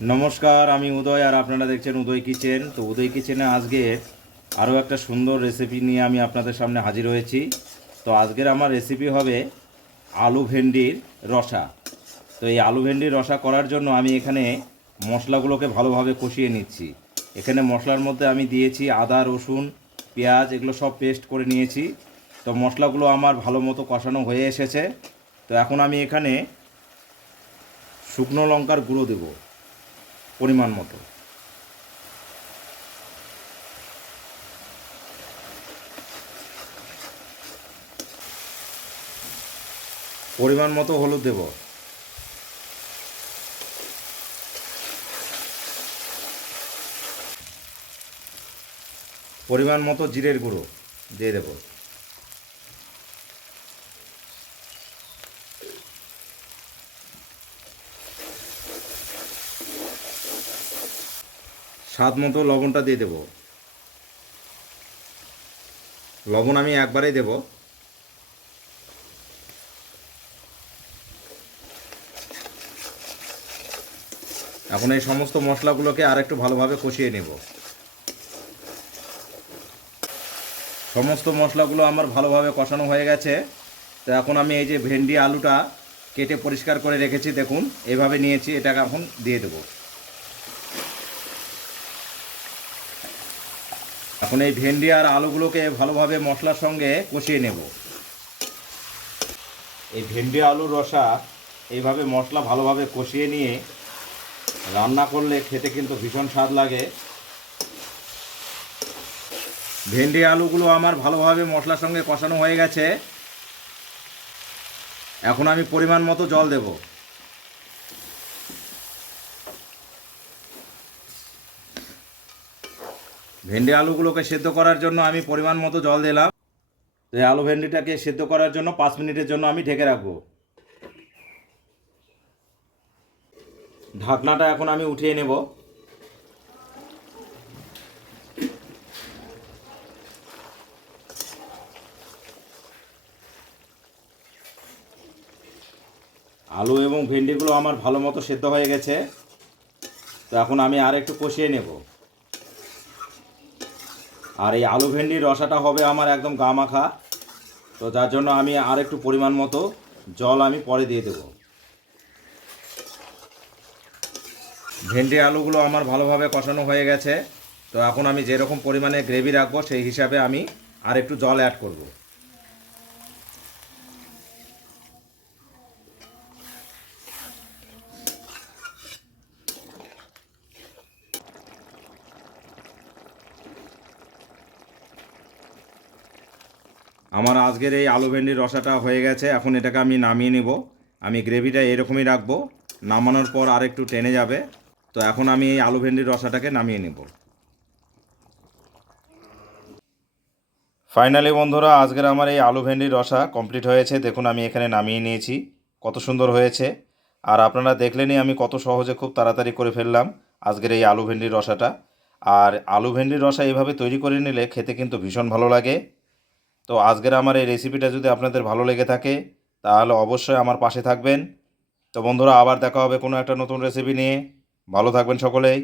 নমস্কার, আমি উদয় আর আপনারা দেখছেন উদয় কিচেন। তো উদয় কিচেনে আজকে আরও একটা সুন্দর রেসিপি নিয়ে আমি আপনাদের সামনে হাজির হয়েছি। তো আজকের আমার রেসিপি হবে আলু ভেন্ডির রসা। তো এই আলু ভেন্ডির রসা করার জন্য আমি এখানে মশলাগুলোকে ভালোভাবে কষিয়ে নিচ্ছি। এখানে মশলার মধ্যে আমি দিয়েছি আদা, রসুন, পেঁয়াজ, এগুলো সব পেস্ট করে নিয়েছি। তো মশলাগুলো আমার ভালো মতো কষানো হয়ে এসেছে। তো এখন আমি এখানে শুকনো লঙ্কার গুঁড়ো দেব পরিমাণ মতো। পরিমাণ মতো হলুদ দেব। পরিমাণ মতো জিরের গুঁড়ো দিয়ে দেব। স্বাদ মতো লবণটা দিয়ে দেব। লবণ আমি একবারেই দেব। এখন এই সমস্ত মশলাগুলোকে আরেকটু ভালোভাবে কষিয়ে নেব। সমস্ত মশলাগুলো আমার ভালোভাবে কষানো হয়ে গেছে। তো এখন আমি এই যে ভেন্ডি আলুটা কেটে পরিষ্কার করে রেখেছি, দেখুন এভাবে নিয়েছি, এটাকে এখন দিয়ে দেব। এখন এই ভেন্ডি আর আলুগুলোকে ভালোভাবে মশলার সঙ্গে কষিয়ে নেব। এই ভেন্ডি আলুর রসা এইভাবে মশলা ভালোভাবে কষিয়ে নিয়ে রান্না করলে খেতে কিন্তু ভীষণ স্বাদ লাগে। ভেন্ডি আলুগুলো আমার ভালোভাবে মশলার সঙ্গে কষানো হয়ে গেছে। এখন আমি পরিমাণ মতো জল দেব। ভেন্ডি আলুগুলোকে সেদ্ধ করার জন্য আমি পরিমাণ মতো জল দিলাম। তো এই আলু ভেন্ডিটাকে সেদ্ধ করার জন্য 5 মিনিটের জন্য আমি ঢেকে রাখবো। ঢাকনাটা এখন আমি উঠিয়ে নেব। আলু এবং ভেন্ডিগুলো আমার ভালো মতো সেদ্ধ হয়ে গেছে। তো এখন আমি আর একটু কষিয়ে নেব। আর এই আলু ভেন্ডির রসাটা হবে আমার একদম গা মাখা। তো যার জন্য আমি আর একটু পরিমাণ মতো জল আমি পরে দিয়ে দেব। ভেন্ডি আলুগুলো আমার ভালোভাবে কষানো হয়ে গেছে। তো এখন আমি যেরকম পরিমাণে গ্রেভি রাখবো সেই হিসাবে আমি আর একটু জল অ্যাড করব। আমার আজকের এই আলু ভেন্ডির রসাটা হয়ে গেছে। এখন এটাকে আমি নামিয়ে নেব। আমি গ্রেভিটা এরকমই রাখবো, নামানোর পর আর একটু টেনে যাবে। তো এখন আমি এই আলু ভেন্ডির রসাটাকে নামিয়ে নেব। ফাইনালি বন্ধুরা, আজকের আমার এই আলু ভেন্ডির রসা কমপ্লিট হয়েছে। দেখুন আমি এখানে নামিয়ে নিয়েছি, কত সুন্দর হয়েছে। আর আপনারা দেখলেনই আমি কত সহজে খুব তাড়াতাড়ি করে ফেললাম আজকের এই আলু ভেন্ডির রসাটা। আর আলু ভেন্ডির রসা এইভাবে তৈরি করে নিলে খেতে কিন্তু ভীষণ ভালো লাগে। তো আজকের আমার এই রেসিপিটা যদি আপনাদের ভালো লেগে থাকে তাহলে অবশ্যই আমার পাশে থাকবেন। তো বন্ধুরা, আবার দেখা হবে কোনো একটা নতুন রেসিপি নিয়ে। ভালো থাকবেন সকলেই।